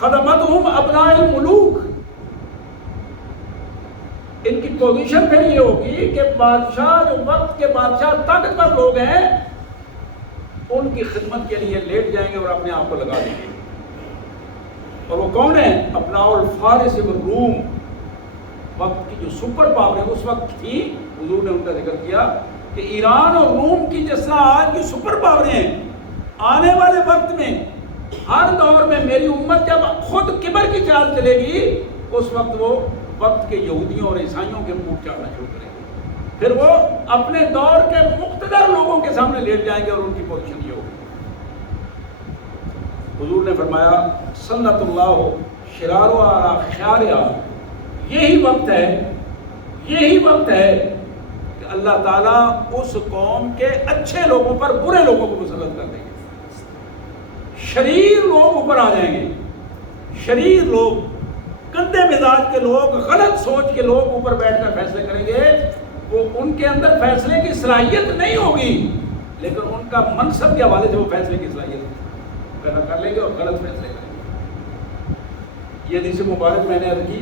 خدمتہم ابناء الملوک، ان کی پوزیشن پھر یہ ہوگی کہ بادشاہ جو وقت کے بادشاہ طاقتور لوگ ہیں ان کی خدمت کے لیے لیٹ جائیں گے اور اپنے آپ کو لگا دیں گے. اور وہ کون ہیں؟ ابناء الفارس والروم، وقت کی جو سپر پاور ہے اس وقت تھی. حضور نے ان کا ذکر کیا کہ ایران اور روم کی جس طرح آج کی سپر پاوریں ہیں، آنے والے وقت میں ہر دور میں میری امت جب خود کبر کی چال چلے گی اس وقت وہ وقت کے یہودیوں اور عیسائیوں کے منہ چاڑنا شروع کریں گے. پھر وہ اپنے دور کے مقتدر لوگوں کے سامنے لیٹ جائیں گے اور ان کی پوزیشن یہ ہوگی. حضور نے فرمایا سنت اللہ شرارها علی خیارها، یہی وقت ہے کہ اللہ تعالیٰ اس قوم کے اچھے لوگوں پر برے لوگوں کو مسلط کر دیں گے. شریر لوگ اوپر آ جائیں گے، شریر لوگ، گندے مزاج کے لوگ، غلط سوچ کے لوگ اوپر بیٹھ کر فیصلے کریں گے. وہ ان کے اندر فیصلے کی صلاحیت نہیں ہوگی لیکن ان کا منصب کے حوالے سے وہ فیصلے کی صلاحیت پیدا کر لیں گے اور غلط فیصلے کریں گے. یہ حدیث مبارک میں نے عرض کی،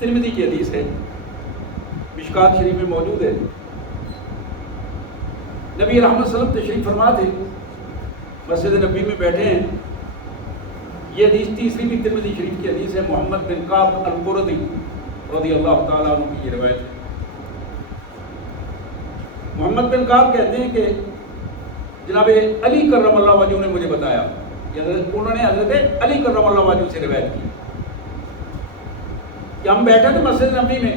ترمذی کی حدیث ہے، مشکات شریف میں موجود ہے. نبی رحمت صلی اللہ علیہ وسلم تشریف فرما تھے، مسجد نبی میں بیٹھے ہیں. یہ حدیث تیسری بھی ترمذی شریف کی حدیث ہے. محمد بن کعب القرظی رضی اللہ تعالیٰ عنہ کی یہ روایت ہے. محمد بن کعب کہتے ہیں کہ جناب علی کرم اللہ وجہ نے مجھے بتایا، انہوں نے حضرت علی کرم اللہ وجہ سے روایت کی کہ ہم بیٹھے تھے مسجد نبی میں.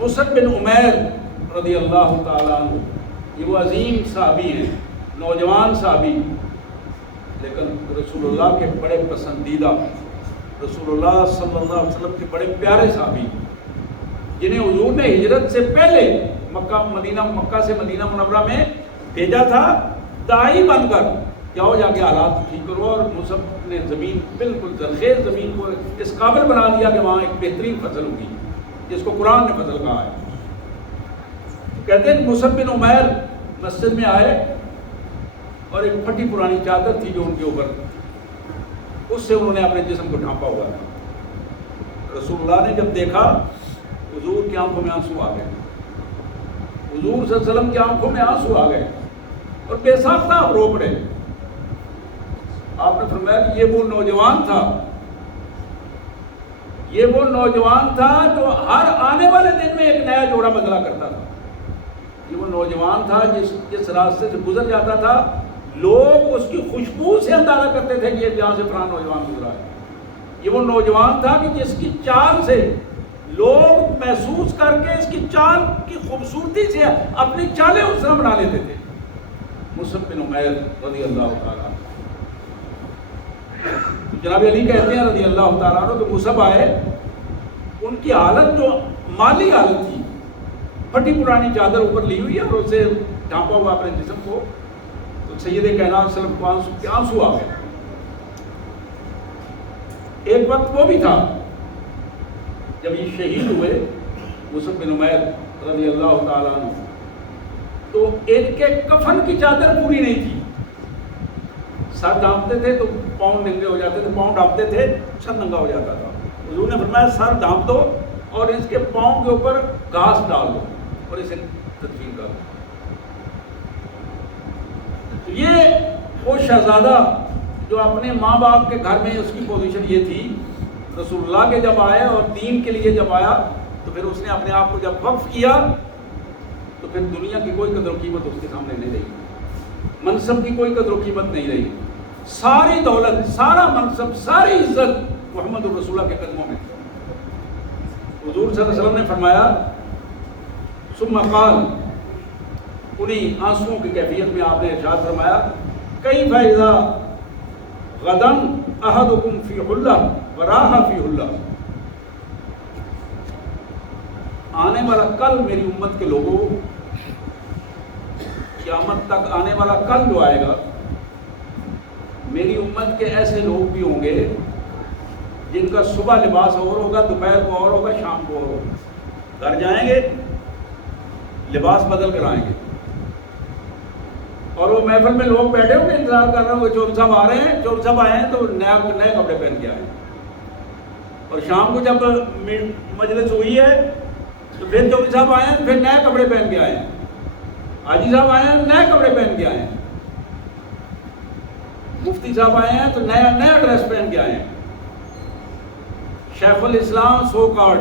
مصعب بن عمیر رضی اللہ تعالیٰ عنہ، یہ وہ عظیم صحابی ہیں، نوجوان صحابی، لیکن رسول اللہ کے بڑے پسندیدہ، رسول اللہ صلی اللہ علیہ وسلم کے بڑے پیارے صحابی، جنہیں حضور نے ہجرت سے پہلے مکہ سے مدینہ منورہ میں بھیجا تھا داعی بن کر، جاؤ جا کے حالات ٹھیک کرو. اور مصعب نے زمین بالکل زرخیز زمین کو اس قابل بنا دیا کہ وہاں ایک بہترین فصل ہوگی جس کو قرآن نے فصل کہا ہے. کہتے ہیں مصعب بن عمیر مسجد میں آئے اور ایک پھٹی پرانی چادر تھی جو ان کے اوپر، اس سے انہوں نے اپنے جسم کو ڈھانپا ہوا تھا. رسول اللہ نے جب دیکھا حضور کی آنکھوں میں آنسو آ گئے، حضور صلی اللہ علیہ وسلم کی آنکھوں میں آنسو آ گئے اور بے ساختہ آپ رو پڑے. آپ نے فرمایا کہ یہ وہ نوجوان تھا، یہ وہ نوجوان تھا جو ہر آنے والے دن میں ایک نیا جوڑا بدلا کرتا تھا. یہ وہ نوجوان تھا جس راستے سے گزر جاتا تھا لوگ اس کی خوشبو سے اندازہ کرتے تھے کہ یہ یہاں سے فلاں نوجوان گزرا ہے. یہ وہ نوجوان تھا کہ جس کی چال سے لوگ محسوس کر کے اس کی چال کی خوبصورتی سے اپنی چالیں اس طرح بنا لیتے تھے. مصعب بن عمیر رضی اللہ تعالیٰ عنہ. جناب علی کہتے ہیں رضی اللہ تعالیٰ عنہ کہ مصعب آئے، ان کی حالت جو مالی حالت تھی، پھٹی پرانی چادر اوپر لی ہوئی ہے اور اسے ڈھانپا ہوا اپنے جسم کو، تو سید کائنات صلی اللہ علیہ وسلم کے آنسو آ گئے. ایک وقت وہ بھی تھا جب یہ شہید ہوئے مصعب بن عمیر رضی اللہ تعالیٰ عنہ، تو ان کے کفن کی چادر پوری نہیں تھی. سر ڈھانپتے تھے تو پاؤں ننگے ہو جاتے تھے، پاؤں ڈھانپتے تھے سر ننگا ہو جاتا تھا. حضور نے فرمایا سر ڈھانپ دو اور اس کے پاؤں کے اوپر گھاس ڈال دو اور اسے تدفین کر دو. یہ وہ شہزادہ جو اپنے ماں باپ کے گھر میں، اس کی پوزیشن یہ تھی. رسول اللہ کے جب آئے اور دین کے لیے جب آیا تو پھر اس نے اپنے آپ کو جب وقف کیا تو پھر دنیا کی کوئی قدر و قیمت اس کے سامنے نہیں رہی، منصب کی کوئی قدر و قیمت نہیں رہی. ساری دولت، سارا منصب، ساری عزت محمد الرسول اللہ کے قدموں میں. حضور صلی اللہ علیہ وسلم نے فرمایا ثم قال، انہیں آنسوؤں کی کیفیت میں آپ نے ارشاد فرمایا کیف اذا غدا احدکم فی حلہ وراح فی حلہ. آنے والا کل میری امت کے لوگوں، قیامت تک آنے والا کل جو آئے گا، میری امت کے ایسے لوگ بھی ہوں گے جن کا صبح لباس اور ہوگا، دوپہر کو اور ہوگا، شام کو اور ہوگا. گھر جائیں گے لباس بدل کر آئیں گے. اور وہ محفل میں لوگ بیٹھے ہوئے انتظار کر رہے ہوں کہ چودھری صاحب آ رہے ہیں، چودھری صاحب آئے ہیں تو نئے کپڑے پہن کے آئے ہیں، اور شام کو جب مجلس ہوئی ہے تو پھر چودھری صاحب آئے ہیں تو پھر نئے کپڑے پہن کے آئے ہیں، حاجی صاحب آئے ہیں نئے کپڑے پہن کے آئے ہیں، مفتی صاحب آئے ہیں تو نیا ڈریس پہن کے آئے ہیں، شیخ الاسلام سو کارڈ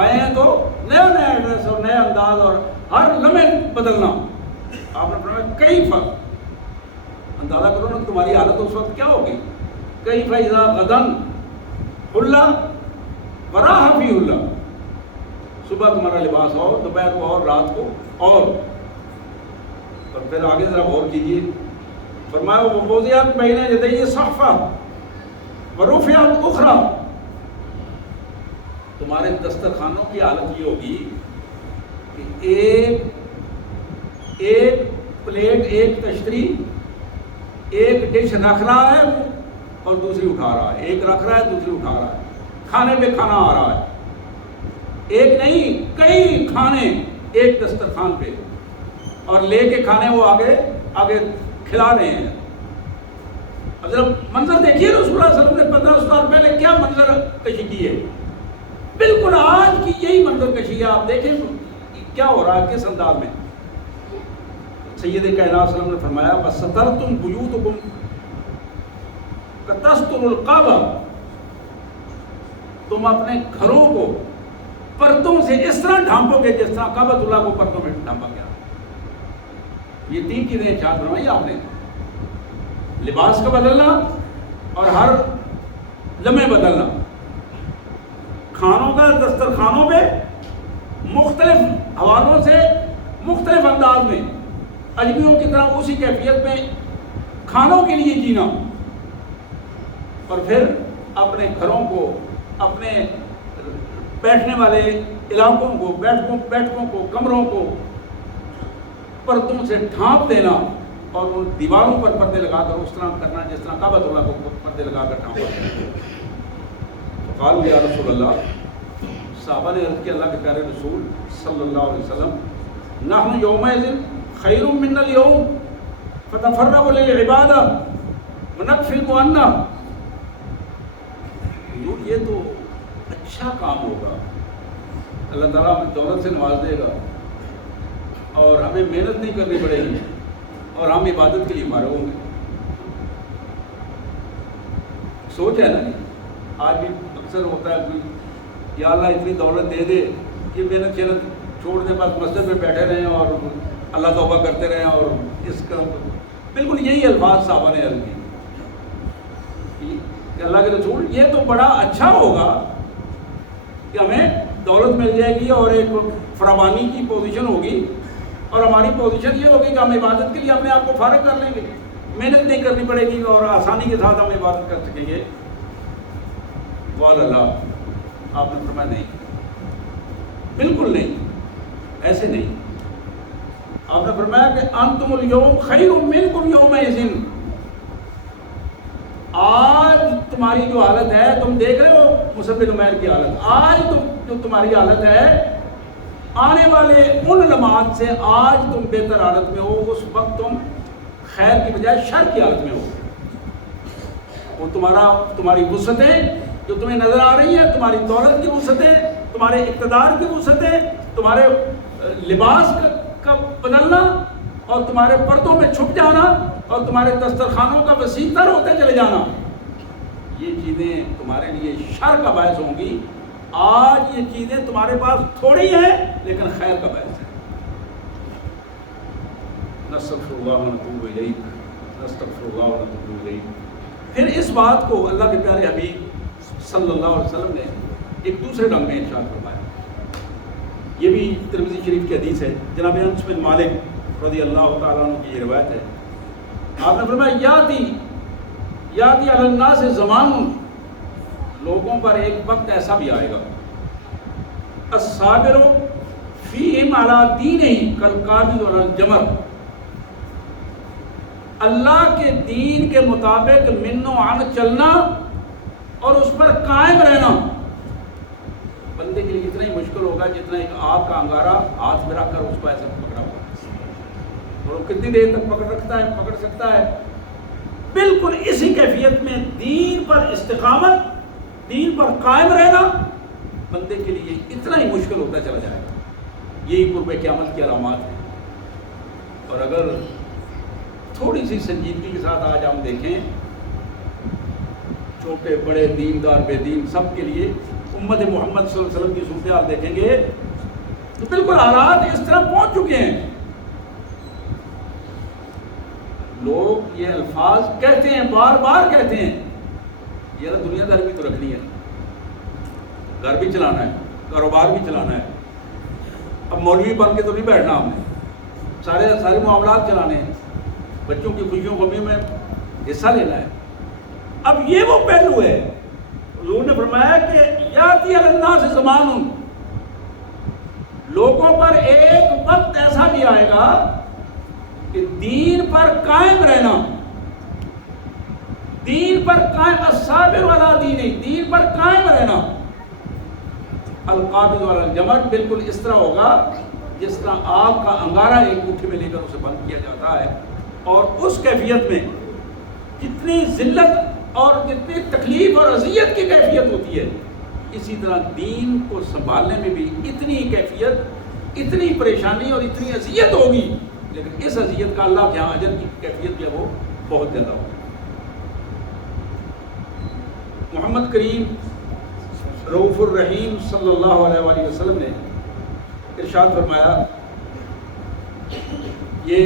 آئے ہیں تو نیا ایڈریس اور نیا انداز اور ہر لمحے بدلنا. آپ نے فرمایا کئی فرق، اندازہ کرو نا تمہاری حالت اس وقت کیا ہوگی. کئی فیضا غدن حلہ وراہ فی حلہ، صبح تمہارا لباس اور دوپہر کو اور رات کو اور پھر آگے ذرا غور کیجیے. فرمایا وہ وضعیت بین یدی صحفہ ورفعت اخرى، تمہارے دسترخوانوں کی حالت یہ ہوگی کہ ایک پلیٹ ایک تشتری ایک ڈش رکھ رہا ہے اور دوسری اٹھا رہا ہے، ایک رکھ رہا ہے دوسری اٹھا رہا ہے، کھانے پہ کھانا آ رہا ہے، ایک نہیں کئی کھانے ایک دسترخوان پہ، اور لے کے کھانے وہ آگے کھلا رہے ہیں. اب ذرا منظر دیکھیے رسول اللہ صلی اللہ علیہ وسلم نے 15 سال پہلے کیا منظر کشی کی ہے، بالکل آج کی یہی منظر کشی ہے. آپ دیکھیں کیا ہو رہا ہے کس انداز میں. سید کائنات صلی اللہ علیہ وسلم نے فرمایا وَسَتَرْتُمْ بُيُوتُكُمْ كَتَسْتُرُ الْقَعْبَةَ، تم اپنے گھروں کو پردوں سے اس طرح ڈھانپو گے جس طرح کعبۃ اللہ کو پردوں میں ڈھانپا گیا. یہ 3 چیزیں ارشاد فرمائی آپ نے، لباس کا بدلنا اور ہر لمحے بدلنا، کھانوں کا دسترخوانوں پہ مختلف حوالوں سے مختلف انداز میں اجمیوں کی طرح اسی کیفیت میں کھانوں کے لیے جینا، اور پھر اپنے گھروں کو اپنے بیٹھنے والے علاقوں کو بیٹھکوں کو کمروں کو پردوں سے ڈھانپ دینا اور ان دیواروں پر پردے لگا کر اس طرح کرنا جس طرح کعبۃ اللہ کو پردے لگا کر ڈھانپا. قالوا یا رسول اللہ، صحابہ نے عرض کیا اللہ کے پیارے رسول صلی اللہ علیہ وسلم نحن یومئذ خیر من اليوم فتفرغوا للعبادہ ونکفی المؤنہ، یہ تو اچھا کام ہوگا، اللہ تعالیٰ ہمیں دولت سے نواز دے گا اور ہمیں محنت نہیں کرنی پڑے گی اور ہم عبادت کے لیے فارغ ہوں گے. سوچ ہے نا، آج بھی اکثر ہوتا ہے کوئی یا اللہ اتنی دولت دے دے کہ محنت چھوڑ دیں، بس مسجد میں بیٹھے رہیں اور اللہ توبہ کرتے رہیں، اور اس کا بالکل یہی الفاظ صحابہ نے عرض کی کہ اللہ کے رسول یہ تو بڑا اچھا ہوگا کہ ہمیں دولت مل جائے گی اور ایک فراوانی کی پوزیشن ہوگی، اور ہماری پوزیشن یہ ہوگی کہ ہم عبادت کے لیے اپنے آپ کو فارغ کر لیں گے، محنت نہیں کرنی پڑے گی اور آسانی کے ساتھ ہم عبادت کر سکیں گے. وعلی اللہ، آپ نے فرمایا نہیں، بالکل نہیں، ایسے نہیں. آپ نے فرمایا کہ انتم اليوم خیر منکم یومئذ، آج تمہاری جو حالت ہے، تم دیکھ رہے ہو مصعب عمیر کی حالت، آج جو تمہاری حالت ہے آنے والے ان لمحات سے آج تم بہتر حالت میں ہو. اس وقت تم خیر کی بجائے شر کی حالت میں ہو. وہ تمہاری وسعتیں جو تمہیں نظر آ رہی ہیں، تمہاری دولت کی وسعتیں، تمہارے اقتدار کی وسعتیں، تمہارے لباس کا بدلنا اور تمہارے پردوں میں چھپ جانا اور تمہارے دسترخوانوں کا وسیع تر ہوتے چلے جانا، یہ چیزیں تمہارے لیے شر کا باعث ہوں گی. آج یہ چیزیں تمہارے پاس تھوڑی ہیں لیکن خیر کا باعث ہے. نستغفر اللہ ونتوب الیہ، نستغفر اللہ ونتوب الیہ. پھر اس بات کو اللہ کے پیارے حبیب صلی اللہ علیہ وسلم نے ایک دوسرے رنگ میں ارشاد فرمایا. یہ بھی ترمذی شریف کی حدیث ہے، جناب انس بن مالک رضی اللہ تعالیٰ عنہ کی یہ روایت ہے. آپ نے فرمایا یاتی علی الناس زمان، لوگوں پر ایک وقت ایسا بھی آئے گا الصابر فیہم علی دینہ کالقابض علی الجمر، اللہ کے دین کے مطابق من و عن چلنا اور اس پر قائم رہنا بندے کے لیے اتنا ہی مشکل ہوگا جتنا ایک آگ کا انگارہ ہاتھ میں رکھ کر اس کو ایسا پکڑا ہوا. اور وہ کتنی دیر تک پکڑ سکتا ہے. بالکل اسی کیفیت میں دین پر استقامت، دین پر قائم رہنا بندے کے لیے اتنا ہی مشکل ہوتا چلا جائے گا. یہی قرب قیامت کی علامات ہیں. اور اگر تھوڑی سی سنجیدگی کے ساتھ آج ہم دیکھیں، چھوٹے بڑے دیندار بے دین سب کے لیے امت محمد صلی اللہ علیہ وسلم کی صورتحال دیکھیں گے تو بالکل حالات اس طرح پہنچ چکے ہیں. لوگ یہ الفاظ کہتے ہیں، بار بار کہتے ہیں، یہ دنیا داری بھی تو رکھنی ہے، گھر بھی چلانا ہے، کاروبار بھی چلانا ہے. اب مولوی بن کے تو نہیں بیٹھنا ہم نے، سارے معاملات چلانے ہیں، بچوں کی خوشیوں غمیوں میں حصہ لینا ہے. اب یہ وہ پہلو ہے. حضور نے فرمایا کہ یاتی علی الناس زمان، لوگوں پر ایک وقت ایسا بھی آئے گا کہ دین پر قائم رہنا، دین پر قائم، الصابر والا دین پر قائم رہنا، القابض والا الجمر، بالکل اس طرح ہوگا جس طرح آگ کا انگارہ ایک مٹھی میں لے کر اسے بند کیا جاتا ہے. اور اس کیفیت میں جتنی ذلت اور جتنی تکلیف اور اذیت کی کیفیت ہوتی ہے، اسی طرح دین کو سنبھالنے میں بھی اتنی کیفیت، اتنی پریشانی اور اتنی اذیت ہوگی، لیکن اس اذیت کا اللہ کے یہاں اجر کی کیفیت جو ہے وہ بہت زیادہ ہوگی. محمد کریم رؤوف الرحیم صلی اللہ علیہ وآلہ وسلم نے ارشاد فرمایا، یہ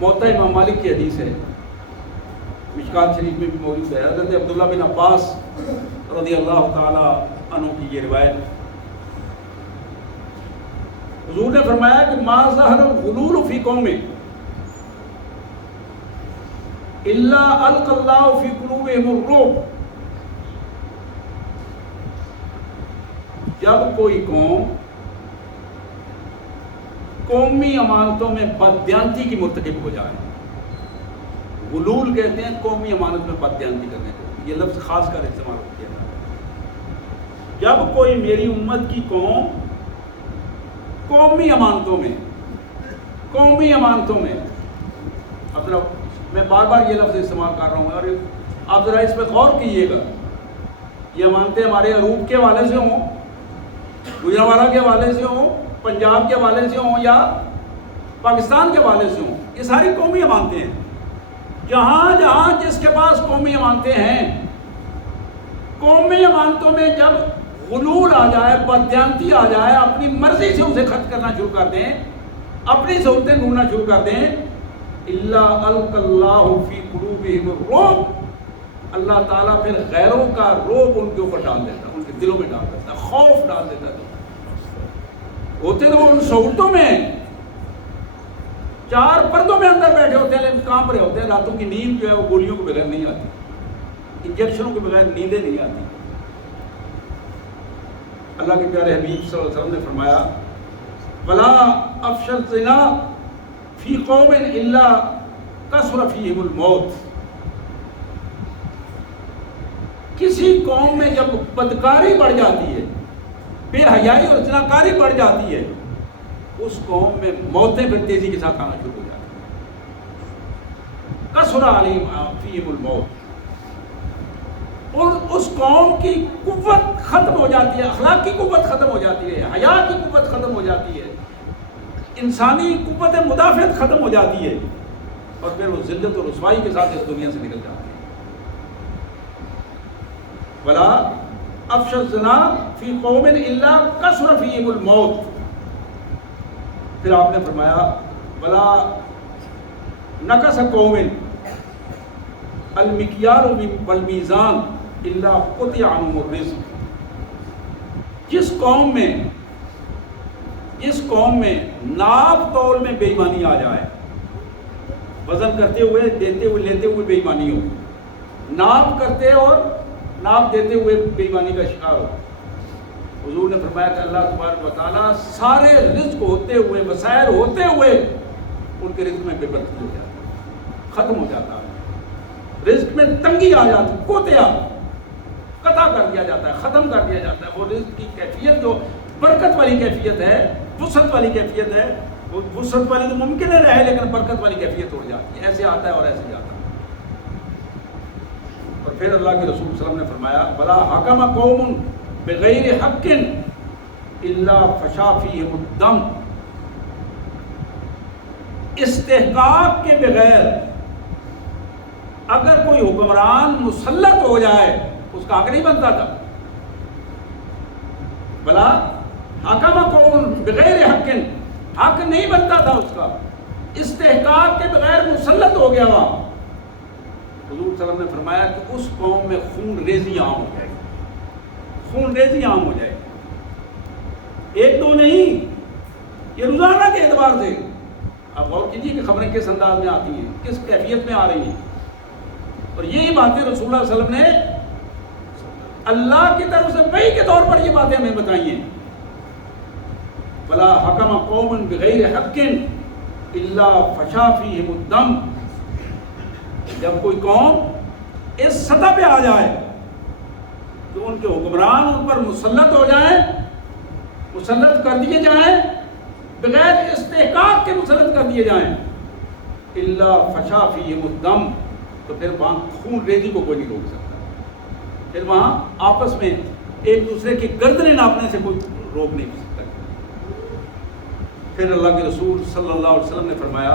موطا امام مالک کی حدیث ہے، مشکات شریف میں بھی موجود ہے. حضرت عبداللہ بن عباس رضی اللہ تعالی عنہ کی یہ روایت. حضور نے فرمایا کہ ما ظہر الغلول فی قوم الا القى اللہ فی قلوبہم الرعب. جب کوئی قوم قومی امانتوں میں بددیانتی کی مرتکب ہو جائے، غلول کہتے ہیں قومی امانت میں بددیانتی کرنے کو، یہ لفظ خاص کر استعمال کیا جاتا ہے. جب کوئی میری امت کی قوم قومی امانتوں میں اب ذرا میں بار بار یہ لفظ استعمال کر رہا ہوں اور آپ ذرا اس پہ غور کیجیے گا. یہ امانتیں ہمارے عروب کے حوالے سے ہوں، گجرانوالہ کے حوالے سے ہوں، پنجاب کے حوالے سے ہوں یا پاکستان کے حوالے سے ہوں، یہ ساری قومی امانتیں ہیں. جہاں جس کے پاس قومی امانتیں ہیں، قومی امانتوں میں جب غلول آ جائے، بددیانتی آ جائے، اپنی مرضی سے اسے خرچ کرنا شروع کر دیں، اپنی سہولتیں ڈھونڈنا شروع کر دیں، الا القى اللہ فی قلوبہم الرعب، اللہ تعالیٰ پھر غیروں کا رعب ان کے اوپر ڈال دیتا ہے، ان کے دلوں میں ڈال دیتا ہے، خوف ڈال دیتا ہے. ہوتے تو وہ ان سہولتوں میں چار پردوں میں اندر بیٹھے ہوتے ہیں، لیکن کانپ رہے ہوتے ہیں. راتوں کی نیند جو ہے وہ گولیوں کے بغیر نہیں آتی، انجیکشنوں کے بغیر نیندیں نہیں آتی. اللہ کے پیارے حبیب صلی اللہ علیہ وسلم نے فرمایا، وَلَا أَفْشَ الزِّنَا فِي قَوْمٍ إِلَّا كَثُرَ فِيهِمُ الْمَوْتُ. کسی قوم میں جب بدکاری بڑھ جاتی ہے، بے حیائی اور زناکاری بڑھ جاتی ہے، اس قوم میں موتیں پھر تیزی کے ساتھ آنا شروع ہو جاتی ہیں. کثر علیہم فیہم الموت. اور اس قوم کی قوت ختم ہو جاتی ہے، اخلاقی قوت ختم ہو جاتی ہے، حیا کی قوت ختم ہو جاتی ہے، انسانی قوت مدافعت ختم ہو جاتی ہے، اور پھر وہ ذلت اور رسوائی کے ساتھ اس دنیا سے نکل جاتی ہے. ولا افش الزنا فی قوم الا کثر فیہم الموت. پھر آپ نے فرمایا، ولا نقص قوم المکیال والمیزان الا قطع عنہم الرزق. جس قوم میں ناپ تول میں بے ایمانی آ جائے، وزن کرتے ہوئے، دیتے ہوئے، لیتے ہوئے بے ایمانی ہو، ناپ کرتے اور ناپ دیتے ہوئے بے ایمانی کا شکار ہو، حضور نے فرمایا کہ اللہ تبارک و تعالیٰ سارے رزق ہوتے ہوئے، وسائل ہوتے ہوئے ان کے رزق میں بے برکتی ہو جاتی ہے، ختم ہو جاتا ہے، رزق میں تنگی آ جاتی ہے، کوتیا قطع کر دیا جاتا ہے، ختم کر دیا جاتا ہے. وہ رزق کی کیفیت جو برکت والی کیفیت ہے، وسعت والی کیفیت ہے، وہ وسعت والی تو ممکن ہے رہے لیکن برکت والی کیفیت ہو جاتی ہے، ایسے آتا ہے اور ایسے جاتا ہے۔ اور پھر اللہ کے رسول صلی اللہ علیہ وسلم نے فرمایا بلا حکم قوم بغیر حق الا فشا فیہم الدم، استحقاق کے بغیر اگر کوئی حکمران مسلط ہو جائے اس کا حق نہیں بنتا تھا۔ بلا حکم قوم بغیر حق، حق نہیں بنتا تھا اس کا، استحقاق کے بغیر مسلط ہو گیا وہاں، حضور صلی اللہ علیہ وسلم نے فرمایا کہ اس قوم میں خون ریزی عام ہو جائے گی، خون ریزی عام ہو جائے گی، ایک دو نہیں، یہ روزانہ کے اعتبار سے۔ آپ غور کیجیے کہ خبریں کس انداز میں آتی ہیں، کس کیفیت میں آ رہی ہیں، اور یہی باتیں رسول اللہ صلی اللہ علیہ وسلم نے اللہ کی طرف سے وحی کے طور پر یہ باتیں ہمیں بتائی ہیں۔ ولا حکم قوم بغیر حق الا فشا فیہم الدم، جب کوئی قوم اس سطح پہ آ جائے کہ ان کے حکمران ان پر مسلط ہو جائیں، مسلط کر دیے جائیں، بغیر استحقاق کے مسلط کر دیے جائیں، الا فشا فیہم الدم، تو پھر وہاں خون ریزی کو کوئی نہیں روک سکتا، پھر وہاں آپس میں ایک دوسرے کی گردنیں ناپنے سے کوئی روک نہیں سکتا۔ پھر اللہ کے رسول صلی اللہ علیہ وسلم نے فرمایا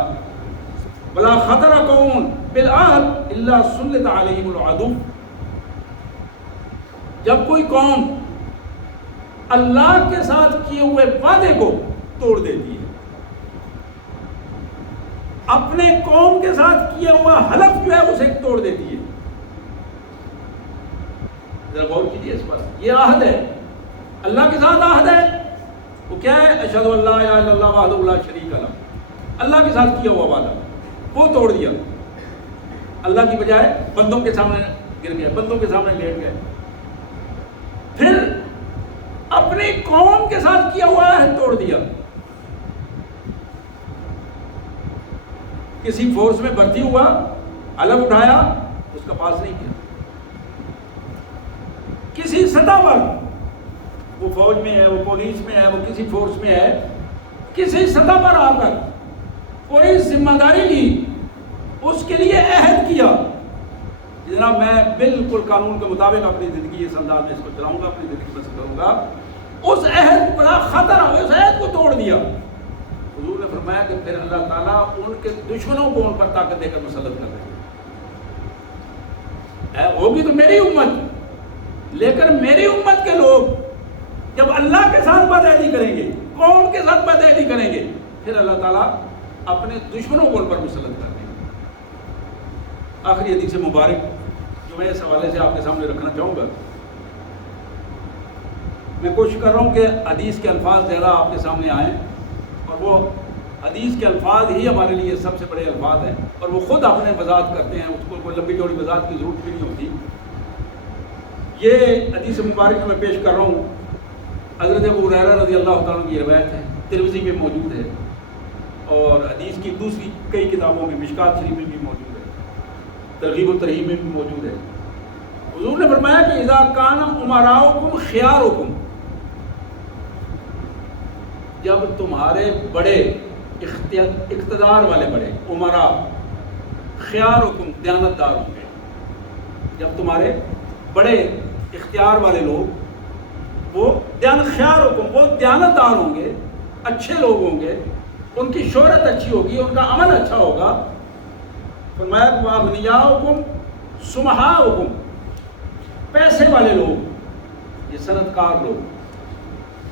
بلا خطر قوم بالعہد الا سلط علیہم العدو، جب کوئی قوم اللہ کے ساتھ کیے ہوئے وعدے کو توڑ دیتی ہے، اپنے قوم کے ساتھ کیا ہوا حلف جو ہے اسے توڑ دیتی ہے، ذرا غور کیجیے اس پر، یہ عہد ہے، اللہ کے ساتھ عہد ہے، وہ کیا ہے؟ اشہد ان لا الہ الا اللہ وحدہ لا شریک لہ، اللہ کے ساتھ کیا ہوا وعدہ وہ توڑ دیا، اللہ کی بجائے بندوں کے سامنے گر گئے، بندوں کے سامنے لیٹ گئے، پھر اپنی قوم کے ساتھ کیا ہوا عہد توڑ دیا، کسی فورس میں بھرتی ہوا، علم اٹھایا، اس کا پاس نہیں کیا، کسی سطح پر، وہ فوج میں ہے، وہ پولیس میں ہے، وہ کسی فورس میں ہے، کسی سطح پر آ کر کوئی ذمہ داری لی، اس کے لیے عہد کیا جناب میں بالکل قانون کے مطابق اپنی زندگی اس انداز میں اس کو چلاؤں گا، اپنی زندگی بسر کروں گا، اس عہد بڑا خطرہ، اس عہد کو توڑ دیا، حضور نے فرمایا کہ پھر اللہ تعالیٰ ان کے دشمنوں کو ان پر طاقت دے کر مسلط کر دیں گے۔ ہوگی تو میری امت، لیکن میری امت کے لوگ جب اللہ کے ساتھ بدعہدی کریں گے، قوم کے ساتھ بدعہدی کریں گے، پھر اللہ تعالیٰ اپنے دشمنوں کو ان پر مسلط کر دیں گے۔ آخری حدیث مبارک جو میں اس حوالے سے آپ کے سامنے رکھنا چاہوں گا، میں کوشش کر رہا ہوں کہ حدیث کے الفاظ زیادہ آپ کے سامنے آئیں، اور وہ حدیث کے الفاظ ہی ہمارے لیے سب سے بڑے الفاظ ہیں، اور وہ خود اپنے وضاحت کرتے ہیں، اس کو کوئی لمبی چوڑی وضاحت کی ضرورت بھی نہیں ہوتی۔ یہ حدیث مبارک میں پیش کر رہا ہوں، حضرت ابو ہریرہ رضی اللہ تعالیٰ کی روایت ہے، ترمذی میں موجود ہے، اور حدیث کی دوسری کئی کتابوں میں، مشکات شریف میں بھی موجود ہے، ترغیب و ترہیب میں بھی موجود ہے۔ حضور نے فرمایا کہ اذا کان امراؤکم خیارکم، جب تمہارے بڑے اقتدار والے بڑے امراء، خیارکم دیانتدار ہوں گے، جب تمہارے بڑے اختیار والے لوگ وہ خیارکم، وہ دیانتدار ہوں گے، اچھے لوگ ہوں گے، ان کی شہرت اچھی ہوگی، ان کا عمل اچھا ہوگا، فرمایا واغنیاؤکم سمحاؤکم، پیسے والے لوگ، یہ صنعتکار لوگ،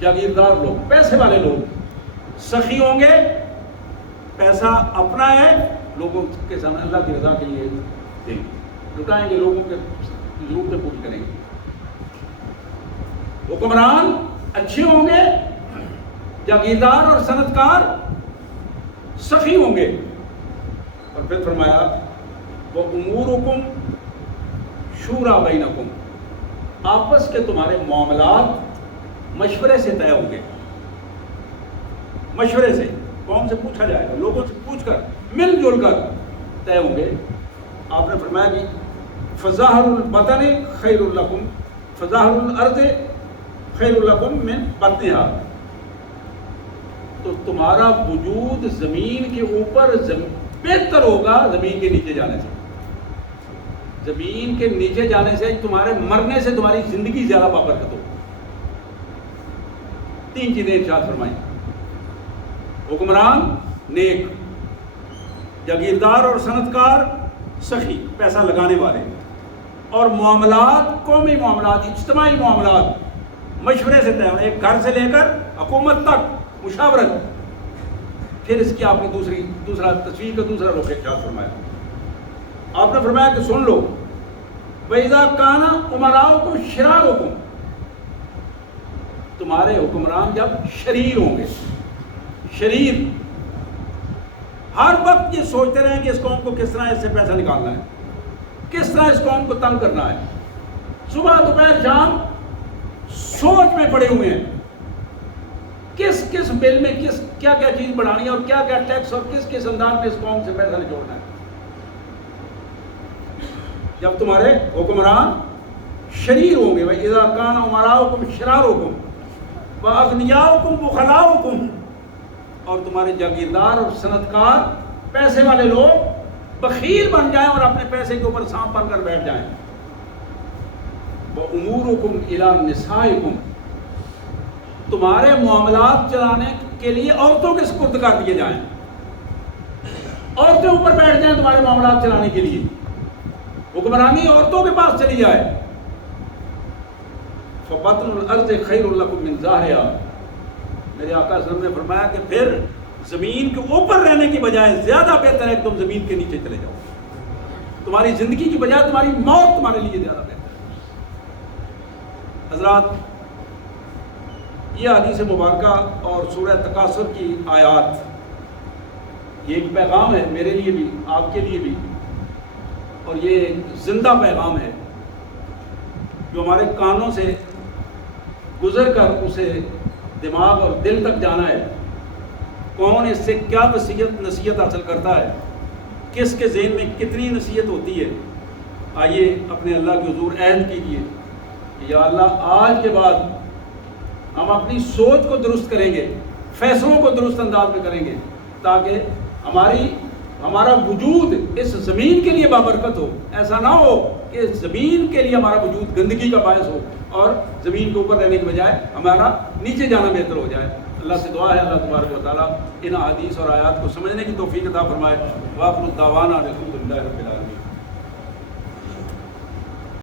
جاگیردار لوگ، پیسے والے لوگ سخی ہوں گے، پیسہ اپنا ہے، لوگوں کے سامنے اللہ کی رضا کے لیے دیں گے، لٹائیں گے، لوگوں کے ضرورتیں پوری کریں گے۔ حکمران اچھے ہوں گے، جاگیردار اور صنعتکار سخی ہوں گے، اور پھر فرمایا وہ امورکم شورا بینکم، آپس کے تمہارے معاملات مشورے سے طے ہوں گے، مشورے سے، قوم سے پوچھا جائے گا، لوگوں سے پوچھ کر مل جل کر طے ہوں گے۔ آپ نے فرمایا کہ فظاہر البطن خیر لکم، فظاہر الارض خیر لکم من بطنہا، تو تمہارا وجود زمین کے اوپر بہتر ہوگا زمین کے نیچے جانے سے. زمین کے نیچے جانے سے تمہارے مرنے سے تمہاری زندگی زیادہ بابرکت ہو. 3 چیزیں ارشاد فرمائیں. حکمران نیک، جاگیردار اور صنعتکار سخی پیسہ لگانے والے، اور معاملات قومی معاملات، اجتماعی معاملات مشورے سے طے ہوئے، ایک گھر سے لے کر حکومت تک مشاورت. پھر اس کی آپ نے دوسرا تصویر کا دوسرا رخ ارشاد فرمایا. آپ نے فرمایا کہ سن لو، وَإِذَا كَانَ أُمَرَاؤُكُمْ شِرَارُكُمْ، تمہارے حکمران جب شریر ہوں گے. شریر ہر وقت یہ سوچتے رہیں کہ اس قوم کو کس طرح اس سے پیسہ نکالنا ہے، کس طرح اس قوم کو تنگ کرنا ہے. صبح دوپہر شام سوچ میں پڑے ہوئے ہیں کس کس بل میں کیا کیا چیز بڑھانی ہے اور کیا کیا ٹیکس اور کس کس انداز میں اس قوم سے پیسہ نچوڑنا ہے. جب تمہارے حکمران شریر ہوں گے، وَإِذَا كَانَ أُمَرَاؤُكُمْ شِرَارُكُمْ وَأَغْنِيَاؤُكُمْ بُخَلَاؤُكُمْ، اور تمہارے جاگیردار اور صنعتکار پیسے والے لوگ بخیل بن جائیں اور اپنے پیسے کے اوپر سانپ بن کر بیٹھ جائیں. وَأُمُورُكُمْ إِلَىٰ نِسَائِكُمْ، تمہارے معاملات چلانے کے لیے عورتوں کے سپرد کر دیے جائیں. عورتیں اوپر بیٹھ جائیں تمہارے معاملات چلانے کے لیے، حکمرانی عورتوں کے پاس چلی جائے. فَبَطْنُ الْأَرْضِ خَيْرٌ لَكُم مِّن ظَاهِرِهَا، میرے آقا صلی اللہ علیہ وسلم نے فرمایا کہ پھر زمین کے اوپر رہنے کی بجائے زیادہ بہتر ہے کہ تم زمین کے نیچے چلے جاؤ. تمہاری زندگی کی بجائے تمہاری موت تمہارے لیے زیادہ بہتر ہے. حضرات، یہ حدیث مبارکہ اور سورہ تکاثر کی آیات، یہ ایک پیغام ہے میرے لیے بھی، آپ کے لیے بھی، اور یہ ایک زندہ پیغام ہے جو ہمارے کانوں سے گزر کر اسے دماغ اور دل تک جانا ہے. کون اس سے کیا نصیحت حاصل کرتا ہے، کس کے ذہن میں کتنی نصیحت ہوتی ہے. آئیے اپنے اللہ کے حضور عہد کیجیے کہ یا اللہ، آج کے بعد ہم اپنی سوچ کو درست کریں گے، فیصلوں کو درست انداز میں کریں گے، تاکہ ہمارا وجود اس زمین کے لیے بابرکت ہو. ایسا نہ ہو کہ زمین کے لیے ہمارا وجود گندگی کا باعث ہو اور زمین کے اوپر رہنے کے بجائے ہمارا نیچے جانا بہتر ہو جائے. اللہ سے دعا ہے اللہ تبارک و تعالیٰ ان حدیث اور آیات کو سمجھنے کی توفیق عطا فرمائے. وآخر دعوانا الحمدللہ رب العالمین.